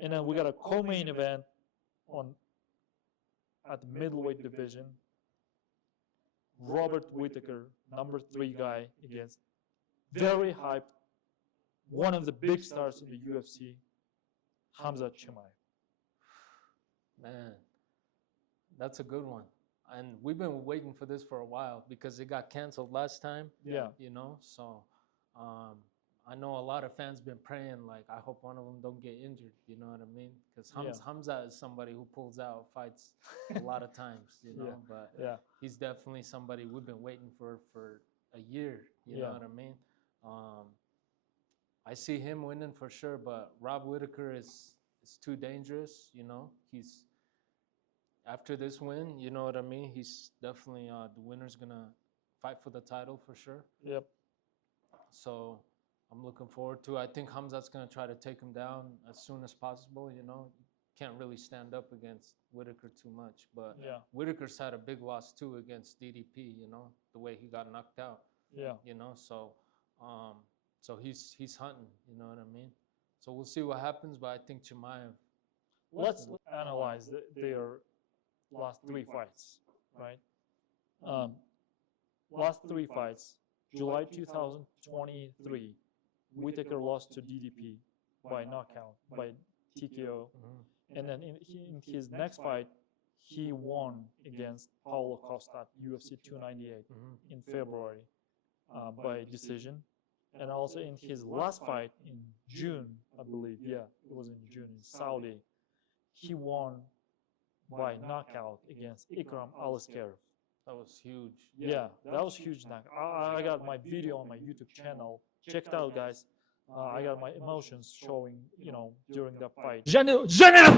And then we got a co-main event at the middleweight division. Robert Whittaker, number 3 guy, against very hyped, one of the big stars in the UFC, Khamzat. Man, that's a good one. And we've been waiting for this for a while because it got canceled last time. Yeah. You know, so I know a lot of fans been praying, like, I hope one of them don't get injured. You know what I mean? Because Khamzat is somebody who pulls out fights a lot of times, you know. But he's definitely somebody we've been waiting for a year. You know what I mean? I see him winning for sure, but Rob Whittaker is too dangerous. You know, he's after this win. You know what I mean? He's definitely the winner's gonna fight for the title for sure. Yep. So I'm looking forward to it. I think Khamzat's going to try to take him down as soon as possible, you know. Can't really stand up against Whittaker too much. But Whittaker's had a big loss, too, against DDP, you know, the way he got knocked out. Yeah. You know, so he's hunting, you know what I mean? So we'll see what happens, but I think Chimaev. Let's analyze their last 3 fights, right? Last 3 fights, July 2023, Whittaker lost to DDP by knockout, by TKO. And then in his next fight, he won against Paulo Costa at UFC 298 in February by decision. And also in his last fight in June, I believe, it was in June in Saudi, he won by knockout against Ikram Aliskerov. That was huge. Yeah, that was huge knockout. I got my video on my YouTube channel. Check it out, guys. I got my emotions showing, you know, during that fight. Және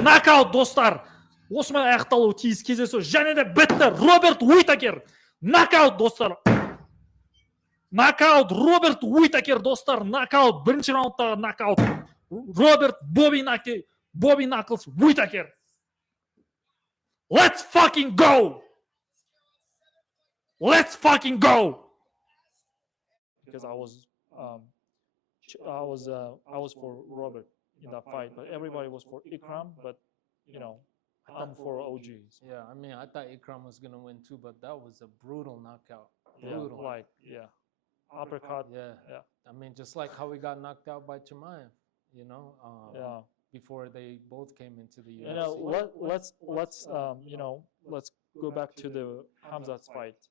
knockout, достар. Осымен аяқталуы тиіс кездесу. Және де бітті. Роберт Whittaker. Knockout, достар. Knockout, Роберт Whittaker, достар. Knockout. Бірінші раундтағы knockout. Роберт Bobby Knuckles Whittaker. Let's fucking go! Let's fucking go! Because I was for Robert in that fight, but everybody was for Ikram. But you know, I'm for OGs. Yeah, I mean, I thought Ikram was gonna win too, but that was a brutal knockout. Brutal. Uppercut. Yeah. I mean, just like how we got knocked out by Chimaev, you know. Before they both came into the UFC. You know, let's go back to the Khamzat's fight.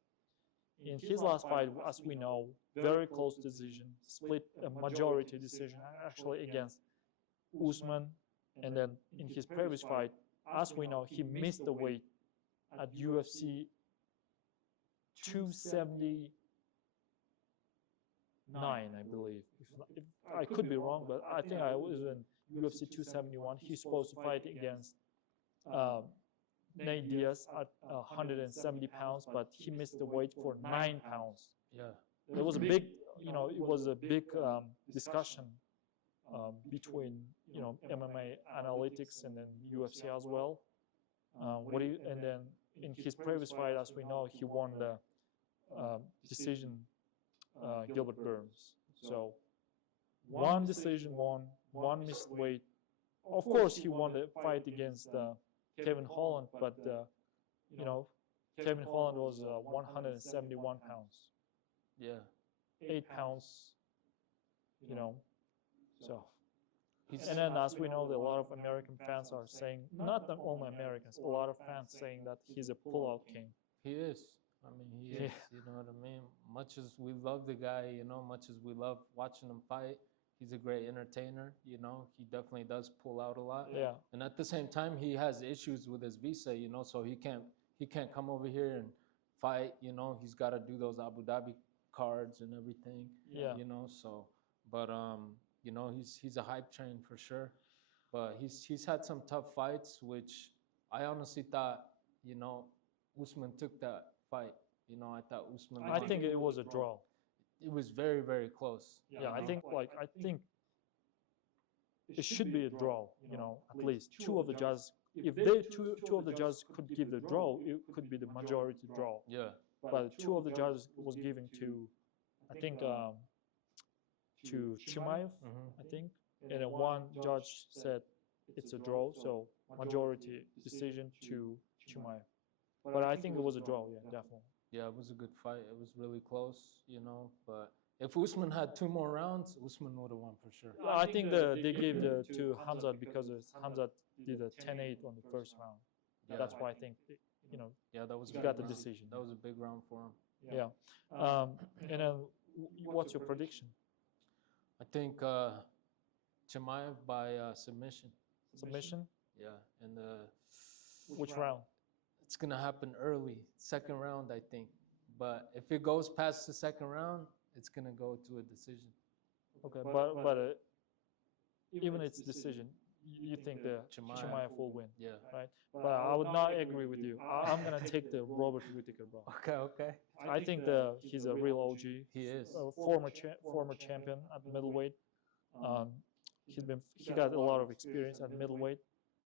In his last fight, as we know, very close decision, split majority decision, actually against Usman. And then in his previous fight, as we know, he missed the weight at UFC 279, I believe. If I could be wrong, but I think I was in UFC 271. He's supposed to fight against Nate Diaz at 170 pounds, but he missed the weight for 9 pounds. Yeah, it was a big, discussion between MMA analytics and then UFC as well. And then in his previous fight, as we know, he won the decision, Gilbert Burns. So one decision won, one missed weight. Of course, he won the fight against Kevin Holland, but Kevin Holland was 171 pounds. Yeah, 8 pounds. So. And then, as we know, a lot of American fans are saying, not only Americans, a lot of fans saying that he's a pullout king. He is. I mean, he is. You know what I mean? Much as we love the guy, much as we love watching him fight, he's a great entertainer. He definitely does pull out a lot. Yeah. And at the same time, he has issues with his visa. So he can't come over here and fight. He's got to do those Abu Dhabi cards and everything. Yeah. So, but he's a hype train for sure. But he's had some tough fights, which I honestly thought, Usman took that fight. I thought Usman. I think it was a draw. It was very, very close. Yeah, I think it should be a draw. At least two of the judges. If two of the judges could give the draw, it could be the majority draw. Yeah. But two of the judges was giving to, I think, to Chimaev, I think, and then one judge said it's a draw, so majority decision to Chimaev. But I think it was a draw, yeah, definitely. Yeah, it was a good fight. It was really close, you know. But if Usman had 2 more rounds, Usman would have won for sure. I think they gave the to Khamzat because Khamzat did a 10-8 on the first round. Yeah. That's why I think, you know, Yeah, that was he a got big the round. decision. That was a big round for him. Yeah. And then, what's your prediction? I think Chimaev by submission. Submission? Yeah, and Which round? it's gonna happen early, second round, I think. But if it goes past the second round, it's gonna go to a decision. Okay, but even its decision, you think the Chimaev will win, Yeah. right? But I would not agree with you. I'm gonna take the Robert Whittaker, bro. Okay. I think he's a real OG. He is. Former champion at middleweight. He got a lot of experience at middleweight.